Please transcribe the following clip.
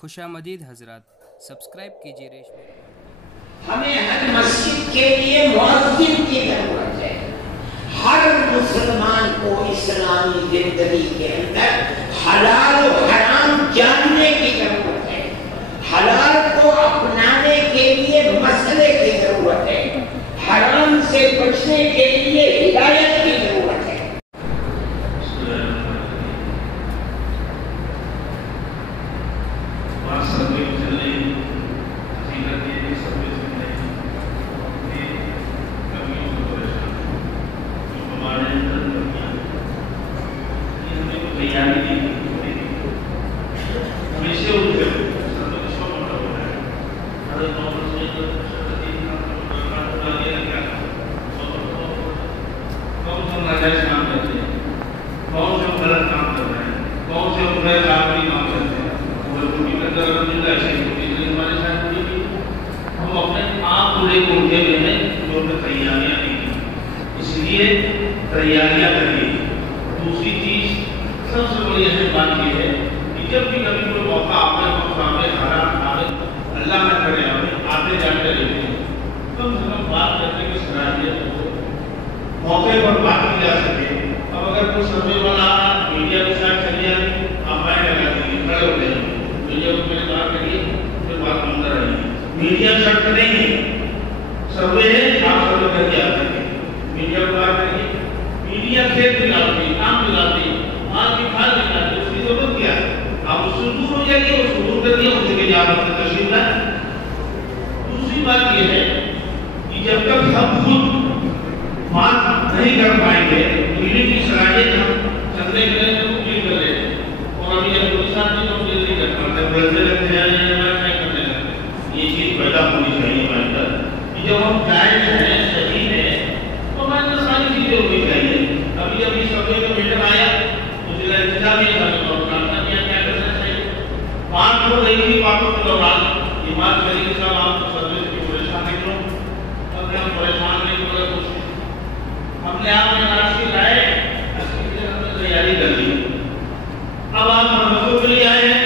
خوشامدید حضرات، سبسکرائب کیجیے ریشمی۔ ہمیں ہر مسجد کے لیے مؤذن کی ضرورت ہے۔ ہر مسلمان کو اسلامی زندگی کے اندر حلال و حرام جاننے کی ضرورت ہے، حلال کو اپنانے کے لیے مسئلے کی ضرورت ہے، حرام سے بچنے کے لیے ہدایت کی ضرورت ہے۔ تیاریاں کریے۔ دوسری چیز سب سے بڑی اہم بات یہ ہے کہ جب بھی کبھی کوئی موقع آئے حرام آئے اللہ نہ کرے آتے جاتے رہتے ہیں، کم سے کم بات کرنے کی صلاحیت ہو، موقع پر بات کی جا سکے۔ اب اگر کوئی سروے والا میڈیا کے ساتھ چلے آئے آپ مائیں لگا دیجیے، کھڑے ہو جائیں، میڈیا کو میرے بات کریے پھر بات اندر آئیے۔ میڈیا شرط نہیں ہے، سروے ہے آپ سروے کر کے آتے ہیں، میڈیا کو بات کریے۔ میڈیا کھیت دلاتی، کام دلاتی، آج کی کھال دلاتی، اس کی ضرورت کیا ہے؟ آپ اس سے دور ہو جائیے، اس کو دور کر دیا، اس کے جہاں پر تشریف لائیں۔ دوسری بات یہ ہے کہ جب تک ہم خود بات نہیں کر پائیں گے، میڈیا کی صلاحیت ہم چندے کریں تو کلیئر کر لیں، اور ابھی جب پولیس آتی ہے تو کلیئر نہیں کر پاتے، بڑھتے لگتے ہیں کرنے لگتے، یہ چیز پیدا ہونی چاہیے ہمارے اندر کہ جب ہم جائز ہیں، صحیح ہے، تو ہمارے اندر ساری چیزیں ہونی چاہیے۔ ابھی ابھی سبھی کا میٹر آیا، مجھے انتظامیہ تھا کہ کیا کرنا چاہیے۔ بات ہو رہی تھی، باتوں کے دوران یہ بات کری کہ صاحب آپ سروس کی پریشان نہیں کرو، اب ہم پریشان نہیں کرو کچھ، ہم نے آپ نے راشی لائے، اس کے لیے ہم نے تیاری کر لی۔ اب آپ مدرسوں کے لیے آئے ہیں،